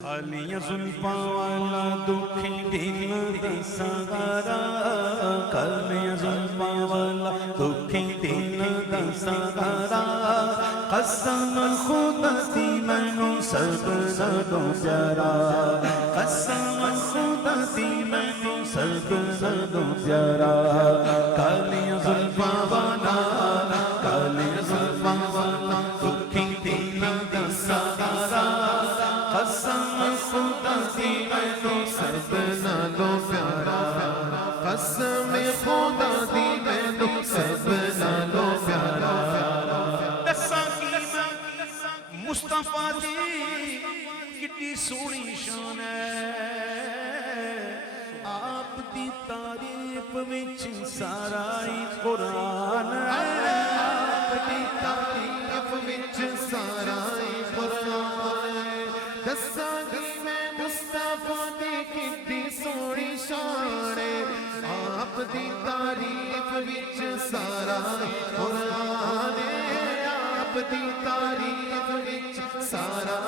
ਕਾਲੀਆਂ ਜ਼ੁਲਫਾਂ ਵਾਲਾ ਦੁਖੀ ਦਿਲ ਦਾ ਸਹਾਰਾ, ਕਾਲੀਆਂ ਜ਼ੁਲਫਾਂ ਵਾਲਾ ਦੁਖੀ ਦਿਲ ਦਾ ਸਹਾਰਾ, ਕਸਮ ਖੁਦਾ ਦੀ ਮੈਨੂੰ ਸਭ ਨਾਲੋਂ ਪਿਆਰਾ, ਕਸਮ ਖੁਦਾ ਦੀ ਮੈਨੂੰ ਸਭ ਨਾਲੋਂ ਪਿਆਰਾ, ਕਾਲੀਆਂ ਜ਼ੁਲਫਾਂ ਵਾਲਾ, ਕਾਲੀਆਂ ਜ਼ੁਲਫਾਂ ਵਾਲਾ ਦੁਖੀ ਦਿਲ ਦਾ ਸਹਾਰਾ, ਕਸਮ ਖੁਦਾ ਦੀ ਮੈਨੂੰ ਸਭ ਨਾਲੋਂ ਪਿਆਰਾ, ਕਸਮ ਖੁਦਾ ਦੀ ਮੈਨੂੰ ਸਭ ਨਾਲੋਂ ਪਿਆਰਾ। ਦੱਸਾਂ ਕੀ ਮੈਂ ਮੁਸਤਫਾ ਦੀ ਕਿੰਨੀ ਸੋਹਣੀ ਸ਼ਾਨ ਹੈ, ਆਪ ਦੀ ਤਾਰੀਫ ਵਿੱਚ ਸਾਰਾ ਹੀ ਕੁਰਾਨ ਹੈ, ਆਪ ਦੀ ਤਾਰੀਫ ਵਿੱਚ ਸਾਰਾ ਹੀ ਕੁਰਾਨ ਹੈ। ਦੱਸਾਂਗੀ ਮੈਂ ਮੁਸਤਫਾ ਦੀ ਕਿੰਨੀ ਸੋਹਣੀ ਸ਼ਾਨ ਹੈ, ਆਪ ਦੀ ਤਾਰੀਫ ਵਿੱਚ ਸਾਰਾ ਕੁਰਾਨ ਹੈ, ਆਪ ਦੀ ਤਾਰੀਫ ਵਿੱਚ ਸਾਰਾ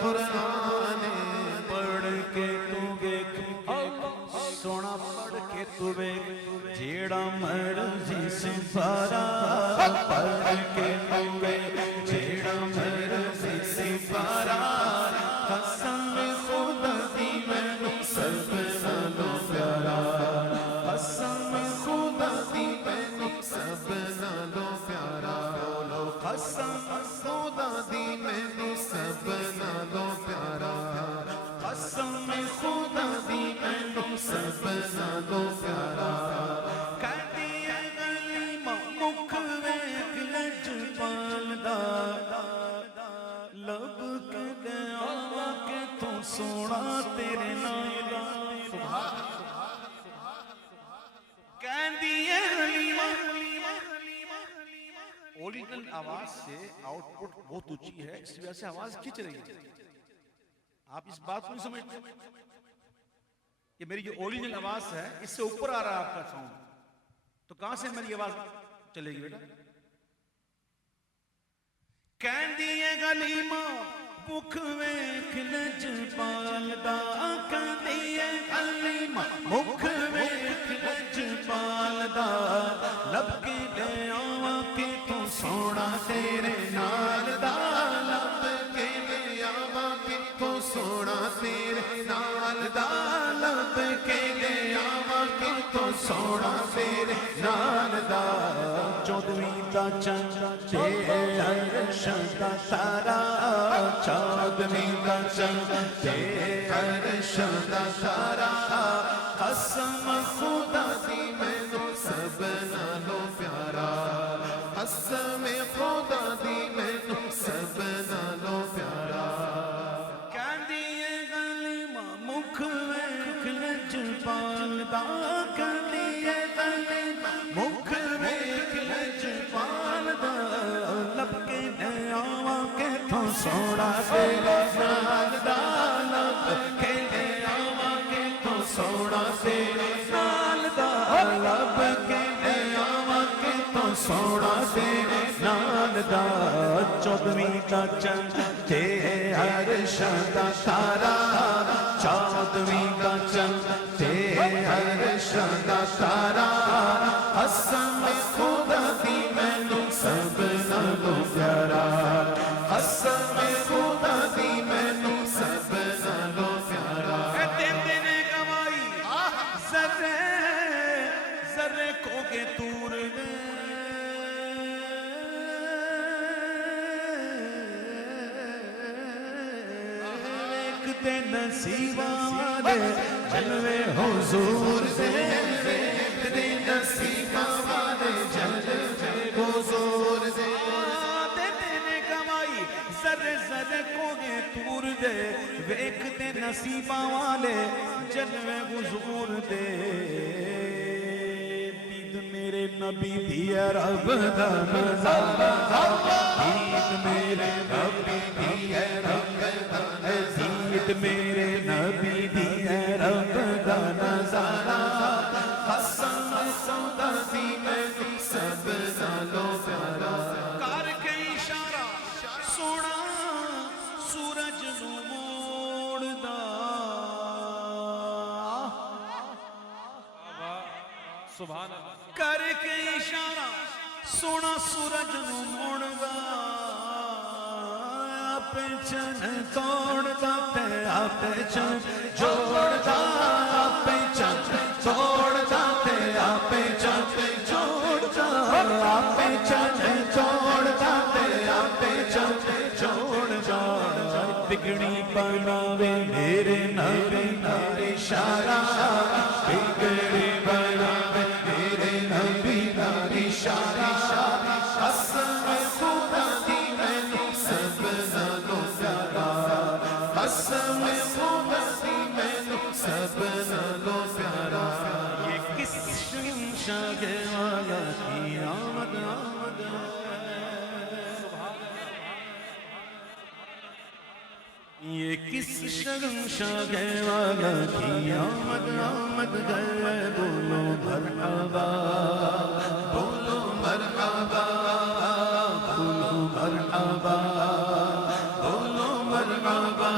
ਕੁਰਾਨ ਹੈ। ਪੜ੍ਹ ਕੇ ਤੂੰ ਵੇਖ ਸੋਹਣਾ, ਪੜ੍ਹ ਕੇ ਤੂੰ ਵੇਖ ਜਿਹੜਾ ਮਰਜ਼ੀ ਸਿਫਾਰਾ, ਪੜ੍ਹ ਕੇ ਤੂੰ ਵੇਖ ਜਿਹੜਾ ਮਰਜ਼ੀ ਸਿਫਾਰਾ, ਕਸਮ ਖੁਦਾ ਦੀ ਮੈਨੂੰ ਸਭ ਨਾਲੋਂ ਪਿਆਰਾ, ਕਸਮ ਖੁਦਾ ਦੀ ਮੈਨੂੰ ਸਭ ਨਾਲੋਂ ਪਿਆਰਾ, ਕਸਮ ਖੁਦਾ ਦੀ ਮੈਨੂੰ ਸਭ ਨਾਲੋਂ ਪਿਆਰਾ, ਕਸਮ ਖੁਦਾ ਦੀ ਮੈਨੂੰ ਸਭ ਨਾਲੋਂ ਪਿਆਰਾ। ਕਹਿੰਦੀ ਹੈ ਗਲੀਮਾ ਮੁਖ ਵੇਖ ਲਜਪਾਲ ਦਾ, ਲੱਭ ਕੇ ਗਿਆ ਕਿ ਤੂੰ ਸੋਹਣਾ ਤੇਰੇ ਨਾਲ, कहती है हलीमा। ओरिजिनल आवाज से आउटपुट बहुत ऊंची है, इस वजह से आवाज खींच रही है। आप इस बात को नहीं समझते कि मेरी जो ओरिजिनल आवाज है इससे ऊपर आ रहा है आपका साउंड, तो कहां से मेरी आवाज चलेगी बेटा? कहती है हलीमा मुख वेख लजपाल दा, कहती है हलीमा मुख वेख लजपाल दा, लब के ले आवा के तू सोना तेरे नाल दा, लब के ले आवा के तू सोना तेरे नाल दा, लब के ले आवा के तू सोना तेरे नाल दा। 14ਵੀਂ ਦਾ ਚੰਦ ਤੇ ਅਰਸ਼ ਦਾ ਤਾਰਾ, 14ਵੀਂ ਦਾ ਚੰਦ ਤੇ ਅਰਸ਼ ਦਾ ਤਾਰਾ, ਕਸਮ ਖੁਦਾ ਦੀ ਮੈਨੂੰ ਸਭ ਨਾਲੋਂ ਪਿਆਰਾ, ਕਸਮ ਖੁਦਾ ਦੀ ਮੈਨੂੰ ਸਭ ਨਾਲੋਂ ਪਿਆਰਾ। ਕਹਿੰਦੀ ਏ ਗਲੀਮਾ ਮੁਖ ਵੇਖ ਲਜਪਾਲ ਦਾ, ਕਹਿੰਦੀ ਏ ਗਲੀਮਾ ਮੁਖ ਵੇਖ ਲਜਪਾਲ ਦਾ, ਲੱਭ ਕੇ ਲੈ ਆਵਾਂ ਕਿ ਤੂੰ ਸੋਹਣਾ ਤੇਰੇ ਨਾਲ ਦਾ, ਲੱਭ ਕੇ ਲੈ ਆਵਾਂ ਕਿ ਤੂੰ ਸੋਹਣਾ ਤੇਰੇ ਨਾਲ ਦਾ, ਲੱਭ ਕੇ ਲੈ ਆਵਾਂ ਕਿ ਤੂੰ ਸੋਹਣਾ ਤੇਰੇ ਨਾਲ ਦਾ। 14ਵੀਂ ਦਾ ਚੰਦ ਤੇ ਅਰਸ਼ ਦਾ ਤਾਰਾ, 14ਵੀਂ ਦਾ ਚੰਦ ਤੇ ਅਰਸ਼ ਦਾ ਤਾਰਾ, ਕਸਮ ਖੁਦਾ ਦੀ ਮੈਨੂੰ ਸਭ ਨਾਲੋਂ ਪਿਆਰਾ, ਕਸਮ ਖੁਦਾ ਦੀ ਮੈਨੂੰ ਸਭ ਨਾਲੋਂ ਪਿਆਰਾ। ਇਹ ਦਿੰਦੇ ਨੇ ਗਵਾਈ ਜ਼ਰੇ ਜ਼ਰੇ ਕੋਗੇ ਤੂਰ ਨੇ, ਵੇਖਦੇ ਨਸੀਬਾਂ ਵਾਲੇ ਜਲਵੇ ਹੁਜ਼ੂਰ ਦੇ, ਵੇਖਦੇ ਨਸੀਬਾਂ ਵਾਲੇ ਜਲਵੇ ਹੁਜ਼ੂਰ ਦੇ, ਦਿੰਦੇ ਨੇ ਗਵਾਈ ਜ਼ਰੇ ਜ਼ਰੇ ਕੋਗੇ ਤੂਰ ਦੇ, ਵੇਖਦੇ ਨਸੀਬਾਂ ਵਾਲੇ ਜਲਵੇ ਹੁਜ਼ੂਰ ਦੇ। ਦੀਦ ਮੇਰੇ ਨਬੀ ਦੀ ਹੈ ਰੱਬ ਦਾ ਨਜ਼ਾਰਾ, ਦੀਦ ਮੇਰੇ ਨਬੀ ਦੀ ਹੈ ਰੱਬ ਦਾ ਨਜ਼ਾਰਾ, ਦੀਦ ਮੇਰੇ ਨਬੀ ਦੀ ਹੈ ਰੱਬ ਦਾ ਨਜ਼ਾਰਾ, ਕਸਮ ਖੁਦਾ ਦੀ ਮੈਨੂੰ ਸਭ ਨਾਲੋਂ ਪਿਆਰਾ। ਕਰਕੇ ਇਸ਼ਾਰਾ ਸੋਹਣਾ ਸੂਰਜ ਨੂੰ ਮੋੜ کر کے اشارہ سونا سورج نو موڑدا آپ چن توڑدا تے آپ چن جوڑدا آپ چن توڑدا تے آپ چن جوڑدا آپ چن توڑدا تے آپ چن جوڑدا بگڑی بناوے میرے نبی دا اشارہ بگڑی بناوے میرے نبی دا اشارہ قسم خدا دی مینوں سب نالوں پیارا قسم خدا دی مینوں سب نالوں پیارا یہ کس شہنشاہ والا کی آمد آمد یہ کس شہنشاہ والا کی آمد آمد ہے بولو مرحبا بولو مرحبا بولو مرحبا بولو مرحبا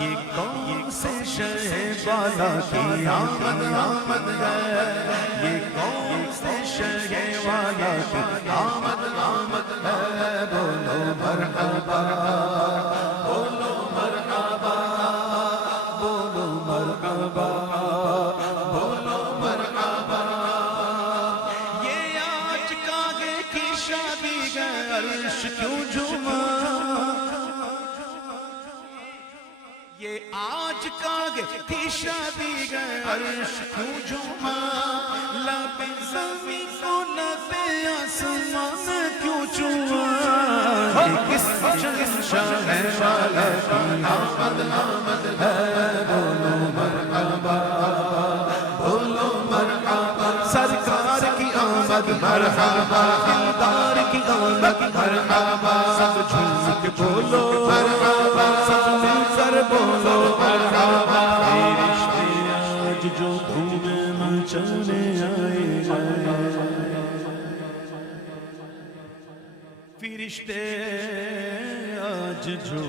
یہ کون سے شہ والا کی آمد آمد ہے یہ کون سے شہ والا کی آمد آمد ہے بولو مرحبا بولو مرحبا بولو مرحبا بولو مرحبا یہ آج کاغے کی شادی گئے عرش کیوں جھوما یہ آج کاغے کی شادی گئے عرش کیوں جھوما لب زمین کو لب آسمان کیوں چوما یہ کس شہنشاہ والا کی آمد آمد ہے بولو مرحبا بولو مرحبا سرکار کی آمد مرحبا دلدار کی آمد مرحبا سب جھوم کے بولو مرحبا سب مل کر بولو مرحبا یہ رشتے آج جو دھوم مچانے آئے فرشتے آج جو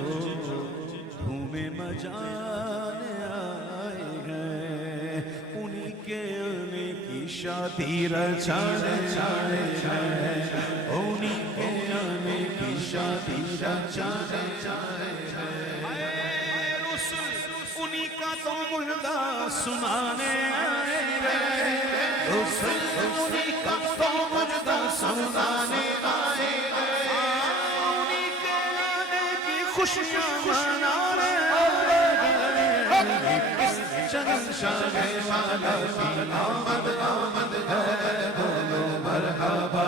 دھوم مچانے آئے ہیں انہی کے آنے کی شادی رچانے آئے ہیں انہی کے آنے کی شادی رچانے آئے ہیں رسول انہی کا تو ملدہ سنانے آئے ہیں رسول انہی کا تو ملدہ سنانے آئے ہیں خوشیاں منا رہے ہیں کس شہنشاہ والا کی آمد آمد ہے بولو مرحبا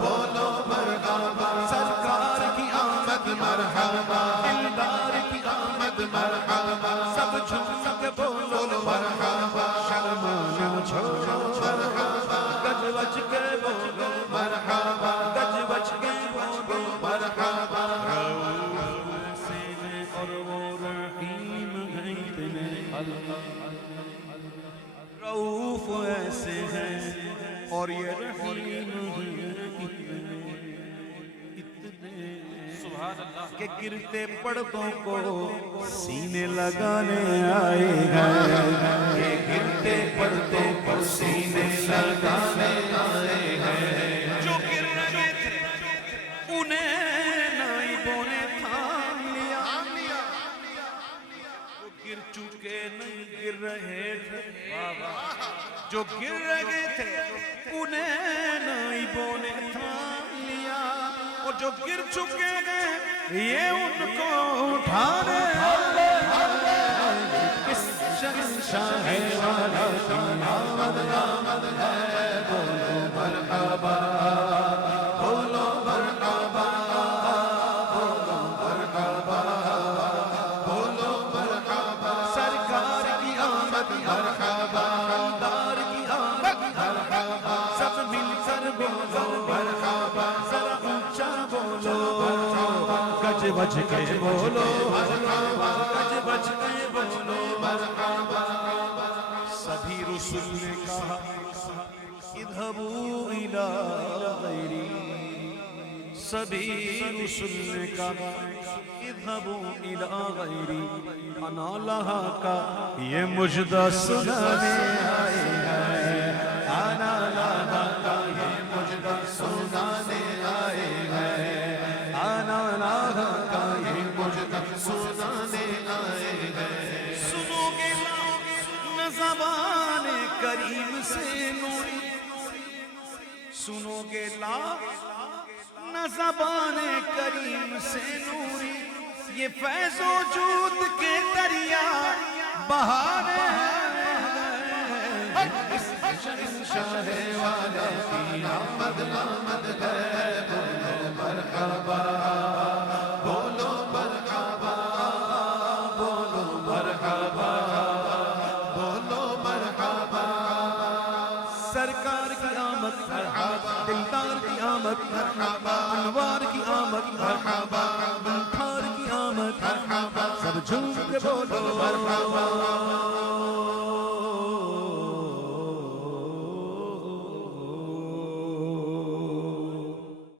بولو مرحبا سرکار کی آمد مرحبا دلدار کی آمد مرحبا سب جھوم کے بولو مرحبا شرمانا چھوڑو مرحبا گج بج کے بولو مرحبا گج بج کے بولو مرحبا رؤوف ایسے ہیں اور یہ رحیم ہیں اتنے کہ گرتے پردوں کو سینے لگانے آئے ہیں کہ گرتے پردوں کو سینے لگانے آئے ہیں جو گر رہے تھے انہیں نائبوں نے تھام لیا جو گر چکے نہیں گر رہے تھے جو گر رہے تھے انہیں نائبوں نے تھام لیا اور جو گر چکے ہیں یہ ان کو اٹھانے کس شہنشاہ والا کی آمد آمد ہے بولو مرحبا بولو مرحبا بولو مرحبا بولو مرحبا سرکار کی آمد مرحبا دار کی آمد مرحبا سب مل کر بولو مرحبا ذرا اونچا بولو گج بج کے بولو مرحبا گج بج کے بولو مرحبا سبھی رسول نے کہا اذهبوا الى غیری سبھی رسل نے کہا اذهبوا الى غیری انا لہا کا یہ مجدہ سنانے آئے ہیں انا لہا کا یہ مجدہ سنانے آئے ہیں انا لہا کا یہ مجدہ سنانے آئے ہیں سنو گے نہ زبان کریم سے نوری سنو گے لا نہ زبان کریم سے نوری یہ فیض و جود کے دریا بہانے ہیں اس شہنشاہ والے کی آمد آمد ہے بولو مرحبا بولو مرحبا بولو مرحبا بولو مرحبا سرکار کی آمد مرحبا دلدار کی آمد مرحبا انوار کی آمد مرحبا بلکھار کی آمد مرحبا سب جھوم کے بولو مرحبا